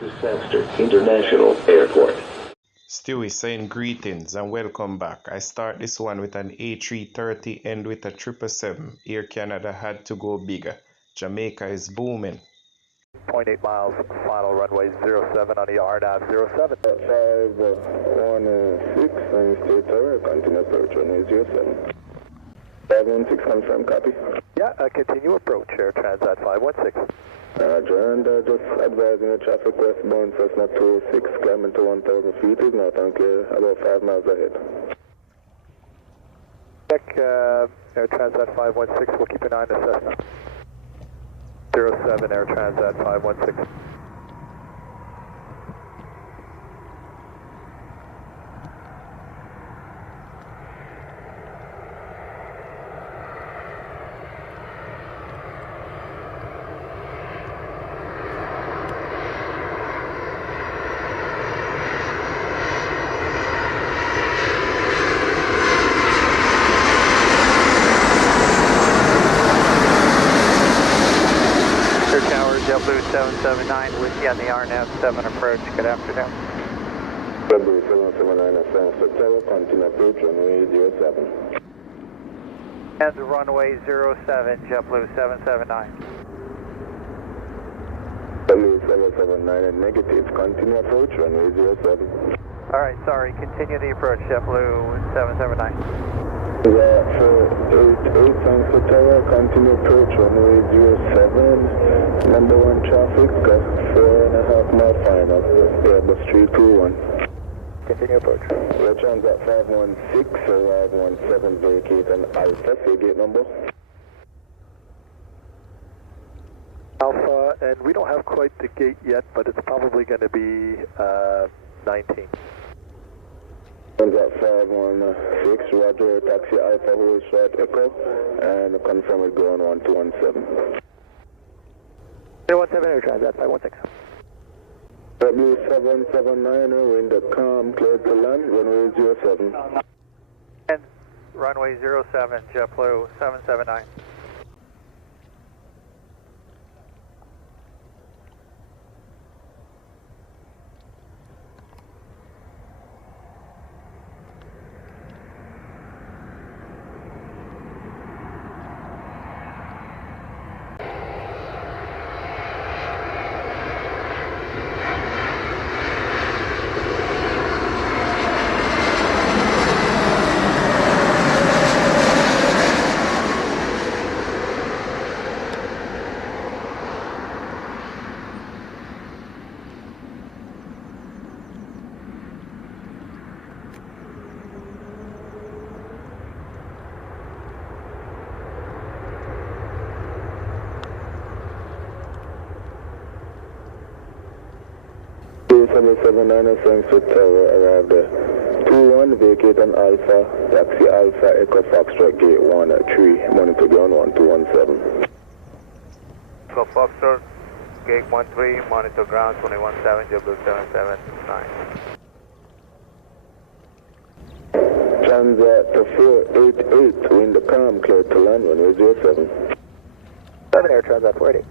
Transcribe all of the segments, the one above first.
to Sangster International Airport. Stewie saying greetings and welcome back. I start this one with an A330, end with a 777. Air Canada had to go bigger. Jamaica is booming. 0.8 miles, final runway 07 on the RNAV 07. 516, State Tower, continue approach, runway 07. 516, confirm, copy. Yeah, continue approach, Air Transat 516. Roger, and just advising the traffic westbound Cessna 206, climbing to 1,000 feet is not unclear, about 5 miles ahead. Check Air Transat 516, we'll keep an eye on the Cessna. 07 Air Transat 516. JetBlue 779 with you on the RNAV 7 approach. Good afternoon. JetBlue 779 at Sangster Tower, continue approach, runway 07. And runway 07, JetBlue 779. JetBlue 779 at negative, continue approach, runway 07. Alright, sorry, continue the approach, JetBlue 779. Yeah, for 88 Sangster Tower, continue approach, runway 07. Number 1 traffic, 4.5 mile final, Airbus 321. Continue approach. Air Transat 516, arrive 17, vacate and Alpha, say gate number. Alpha, and we don't have quite the gate yet, but it's probably going to be 19. Transat 516, Roger, taxi Alpha, hold short echo, and confirm it going 1217. 017 Air Transat 516. JetBlue 779, wind calm, cleared to land, runway 07. And runway 07, JetBlue 779. JetBlue 779 at Sangster Tower, arrived there. 21, vacate and Alpha, taxi Alpha, Echo Foxtrot, gate 1 at 3, Montego on 1217. Echo Foxtrot, gate 13, monitor ground 217, JetBlue 779. Transat to 488, wind calm, cleared to land, runway 07. 7 Air Transat 488.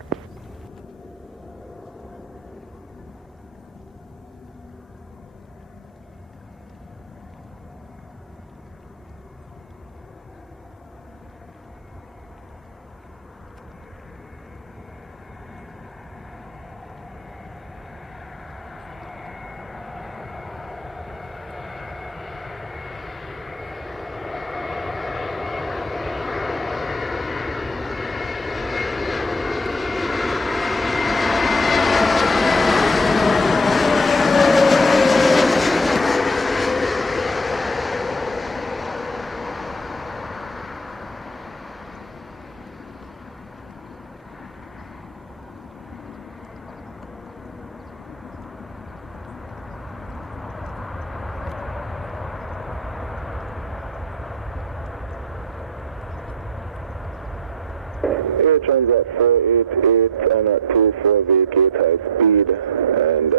Air Transat 488 and at 24 vacate high speed and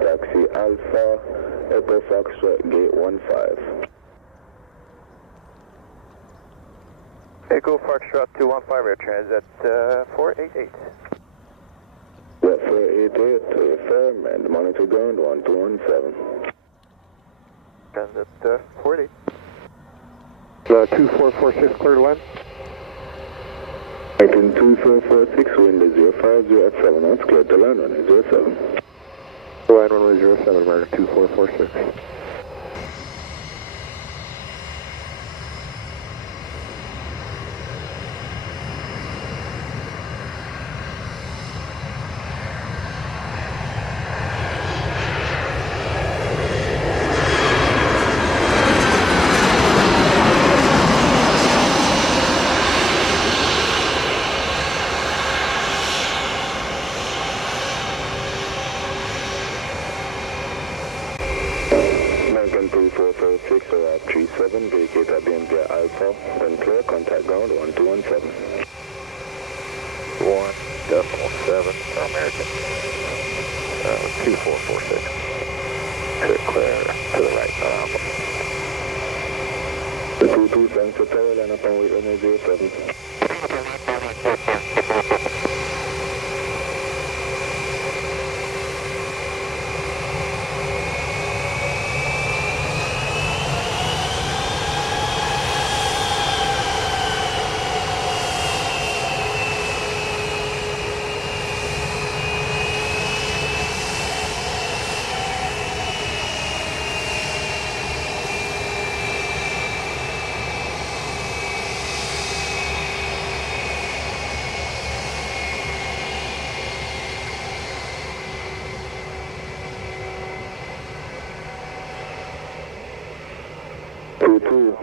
taxi Alpha, Echo Foxtrot, gate 15. Echo Foxtrot 215 Air Transat 488. Yeah, 488 to affirm and land. Monitor ground 1217. Transat 40. 2446, clear to land. American 2446, wind is 050 at 7 knots, clear to land, runway 07. Line runway 07, American 2446. American 2446, arrive 37, vacate Abian via Alpha, when clear, contact ground 1217. 1.7 for American 2446. Clear to the right, Alpha. The 22 Sangster Tower, line up and wait runway 07.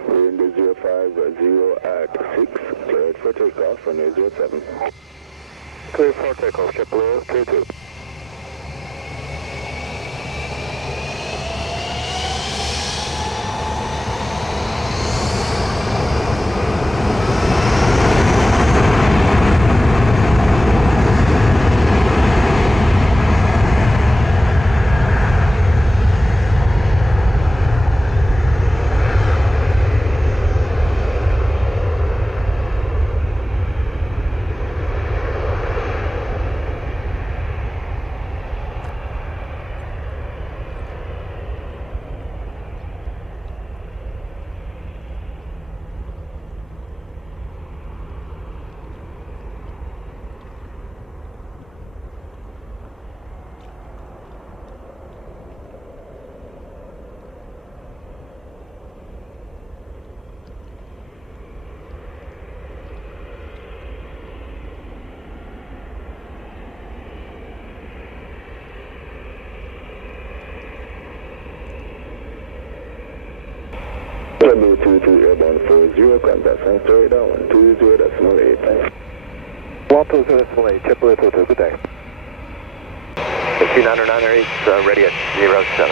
Wind is 050 at 6, cleared for takeoff, runway 07. Clear for takeoff, JetBlue 22. JetBlue 22 airborne 40, contact Sangster radar 120.8. 120.8, JetBlue 22, good day. 2998, ready at 07.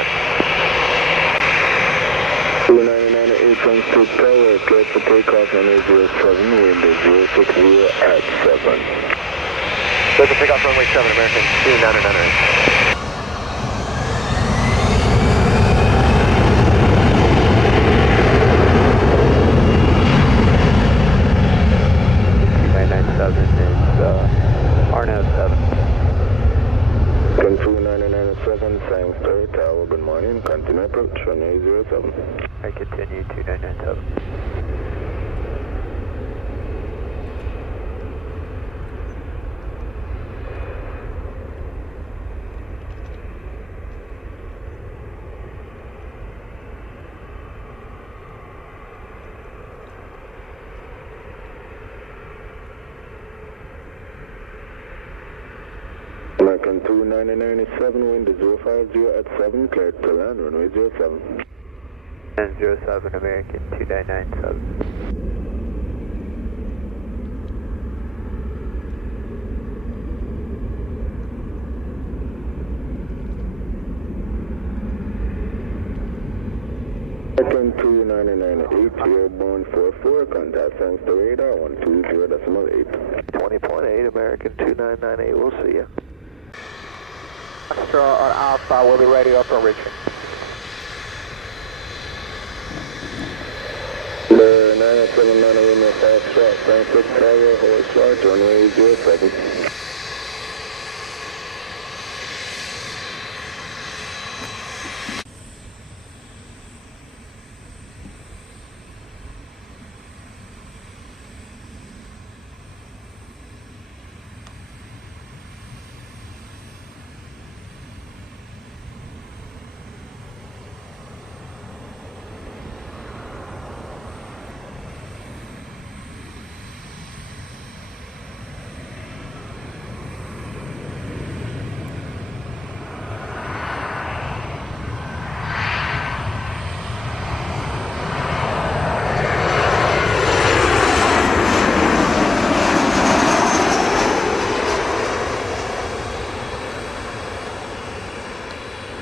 2998 Sangster Tower, cleared for takeoff, runway 07, wind is 060 at 7. Clear for takeoff, runway 7, American 2998. Sangster Tower, good morning. Continue approach, runway 07. I continue 2997. American 2997, wind is 050 at 7, cleared to land, runway 07. And 07, American 2997. American 2998, airborne 44, contact Sangster radar 120.8. 20.8, American 2998, we'll see you. Extra on Alpha, we'll be ready up for reaching. The 979 Romeo 5 shot, Sangster Tower, hold short, runway 07.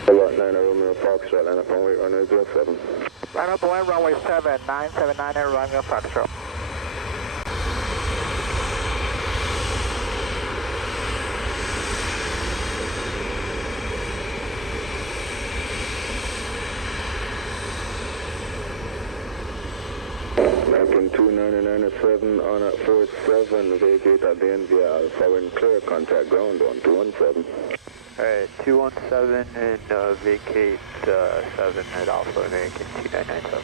About 9 Romeo Foxtrot, line up on weight runway 07. Line up Boeing runway 7, 979 Air Romeo Foxtrot. American 29907 on at 47, vacate at the NVR, following clear, contact ground 1217. Alright, 217 and vacate 7 at Alpha, American 2997.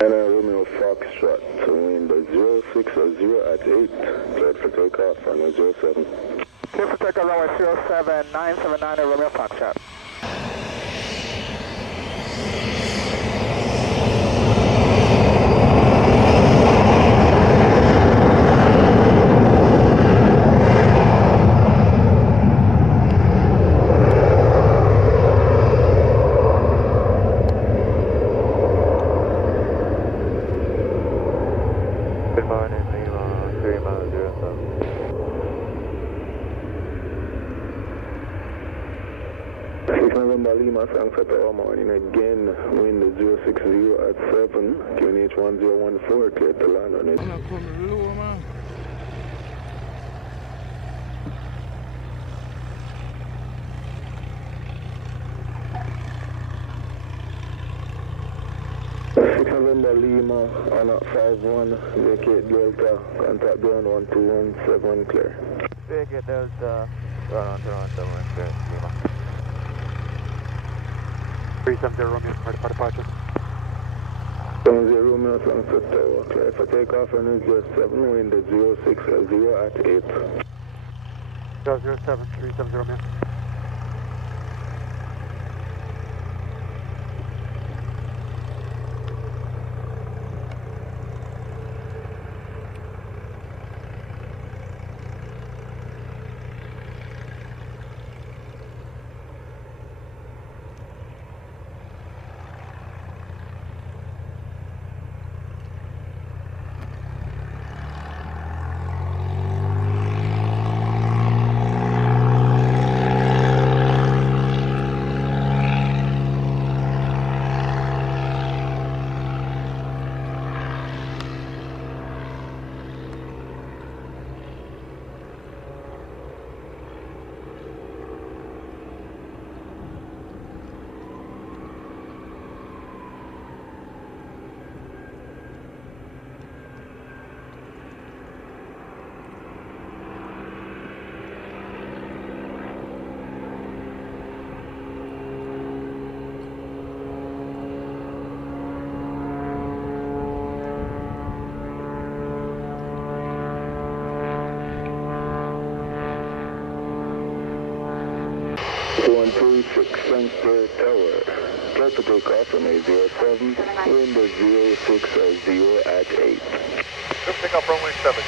And Romeo Foxtrot to window 060 at 8, cleared for takeoff, runway 07. Clear for takeoff, runway 07, 979 Air Romeo Foxtrot. Good morning, Lima, 3 miles 07. November Lima, sangsters Ottawa morning again, wind 060 at 7, QNH 1014, clear to land on it. I'm not coming low, man. November Lima, on at 51, vacate Delta, contact ground 1217, clear. Vacate Delta, ground 1217, clear, Lima. 370 Romeo, for departure. 70 Romeo, sangsters Tower, clear for takeoff, runway 07, wind 060 at 8. 007, 370 Romeo. Sangsters Tower, clear to takeoff from a 07, wind 060 at 8. Just take off runway 7,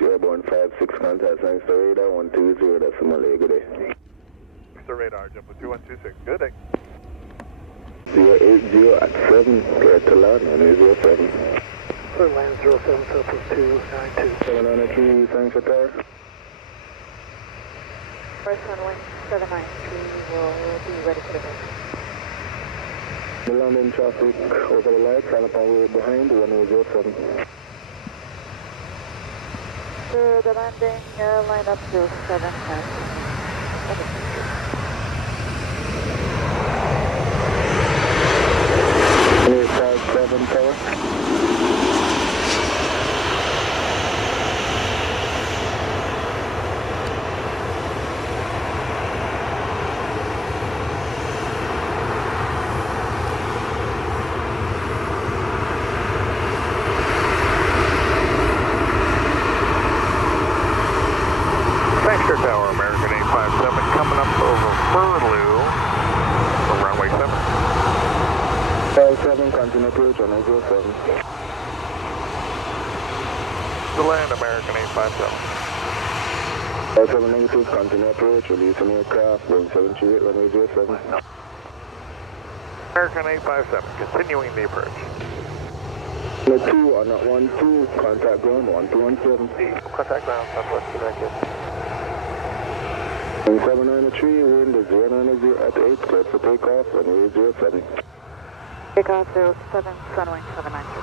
airborne 56, contact sangster radar 120, that's Malay, good day. Sangster radar, JetBlue 2126, good day. 080 at 7, clear to land, runway 07. Clear land 07, Southwest 292. 793, sangster tower. First Sunwing 793 will be ready for the mission. The London traffic over the lights, and upon way behind, runway 07. For the landing, line up 07 and 857 tower. Sangster Tower, American 857, coming up over Furlew from runway 7. 57, continue approach, runway 07. To land, American 857. 57 negative, continue approach, releasing aircraft, Boeing 738, runway 07. American 857, continuing the approach. The 2 on that 12, contact ground 1217. Contact ground, Southwest connected. 793, wind is 090 at 8, clear for takeoff, runway 07. Takeoff 07, Sunwing 793.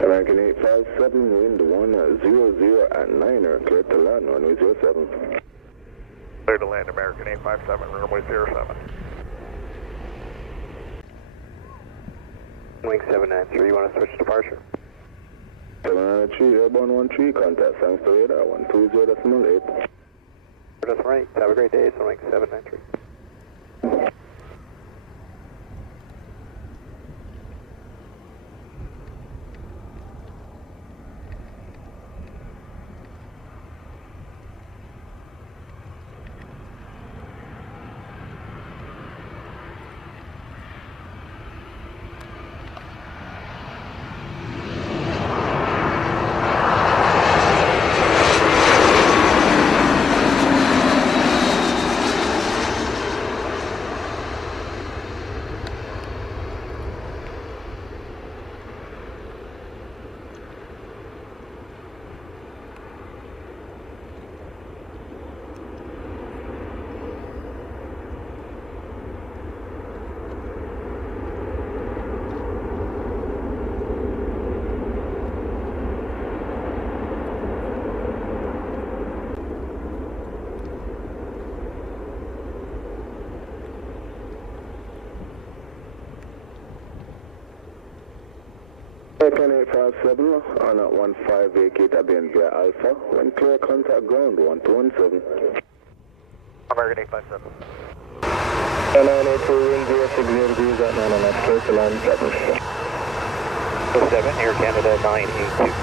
American 857, wind 100 at 9er, clear to land, runway 07. Clear to land, American 857, runway 07. Wing 793, you want to switch departure? 793, airborne 13, contact sangster radar 120.8. That's right, have a great day, it's Wing 793. American 857 on at 15 vacate again via Alpha, when clear contact ground 1217. American 857. 982, wind 060 degrees at 9 knots, clear to land, JetBlue. 07, Air Canada 982.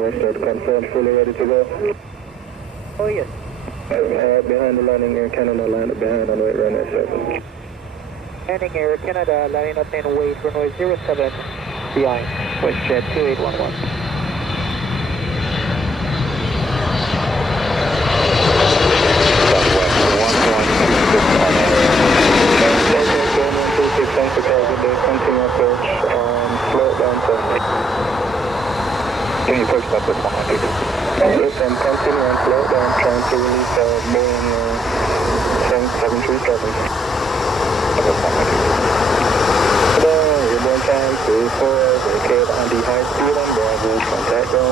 Western confirmed, fully ready to go. Oh yes. Behind the landing Air Canada, land behind on wait runway 7. Landing Air Canada, landing up in wait runway 07, behind, WestJet 2811.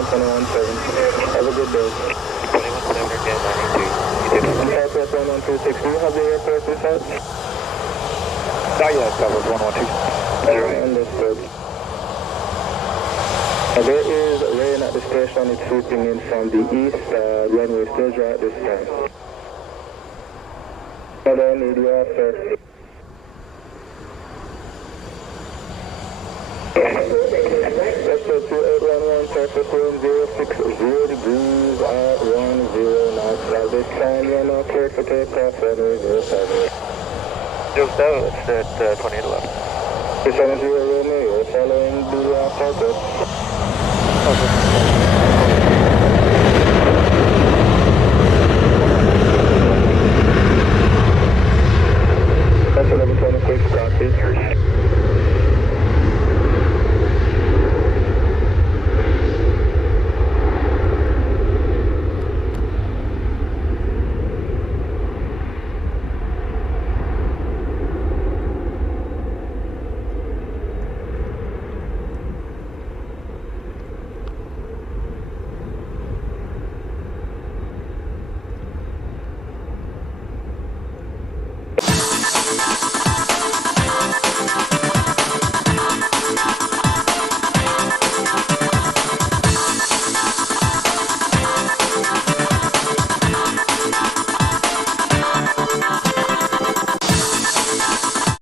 2117. Have a good day. 2117 again, 93. Airport 1126, do you have the airport inside? Not yet, that was 112. Understood. There is rain at the station, it's sweeping in from the east, runway still dry at this time. I don't need you after. Let's go to 811, surface wind 060 degrees at 10 knots. Now this time you're not clear for takeoff, runway 07. 07, it's at 2811. 270 Romeo, you're following the focus. That's 1126, copy.